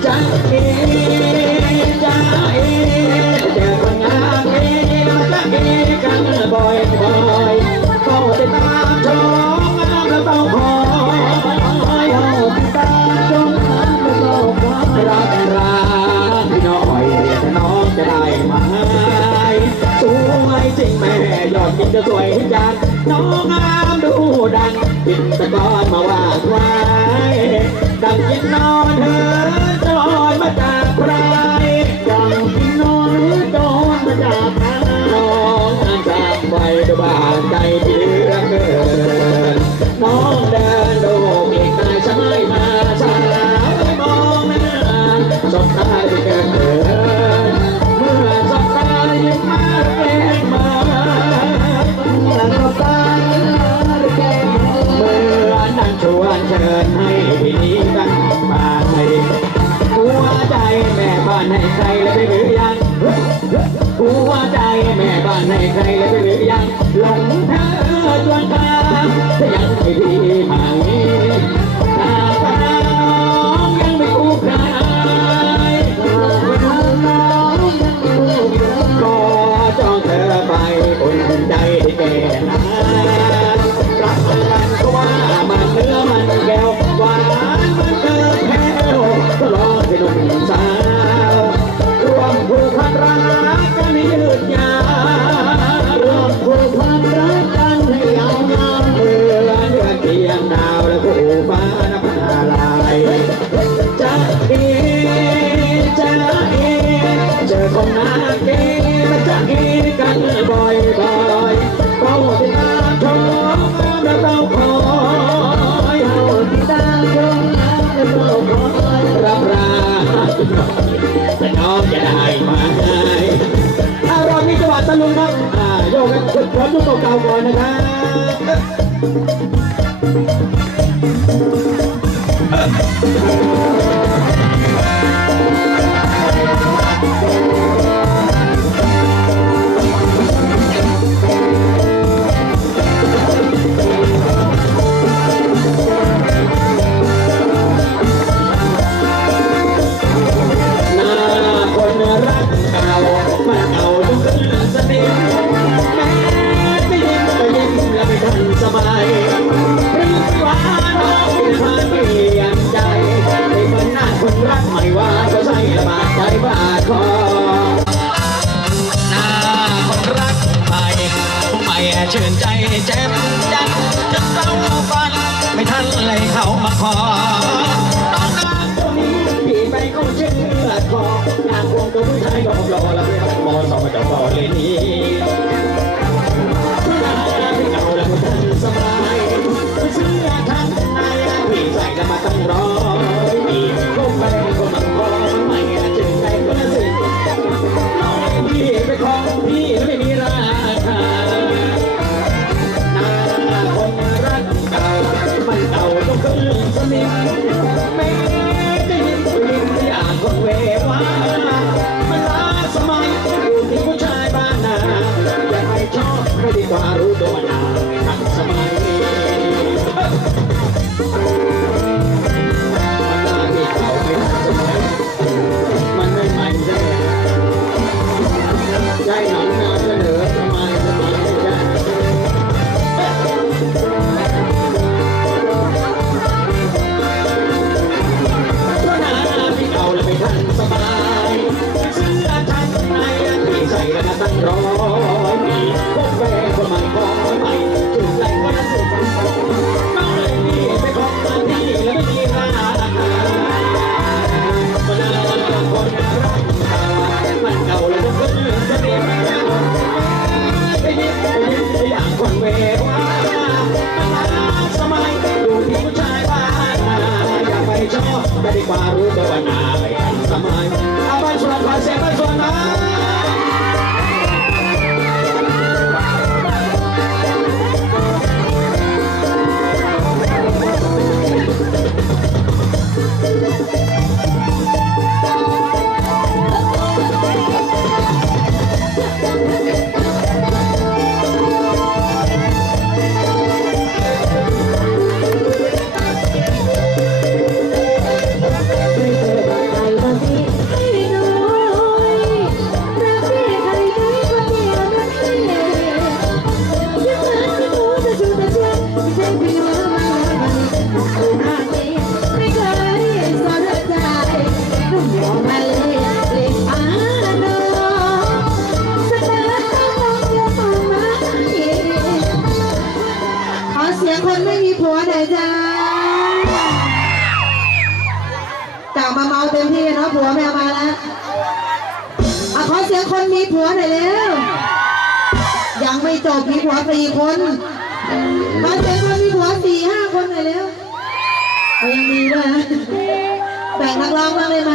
Just น้องงามดูดังจิดตะกอนมาวาดไว้ดังจิตนอนเธอจอยมาจากใคร ใจเรือยังหลงเธอจนตาจะยังไม่ดีผ่าน นะครับอ่าโยกกันสุดพร้อมลูกเก่าก่อนนะครับ ดีมาแบ่งนักร้องบ้างได้ไหม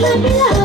啦啦。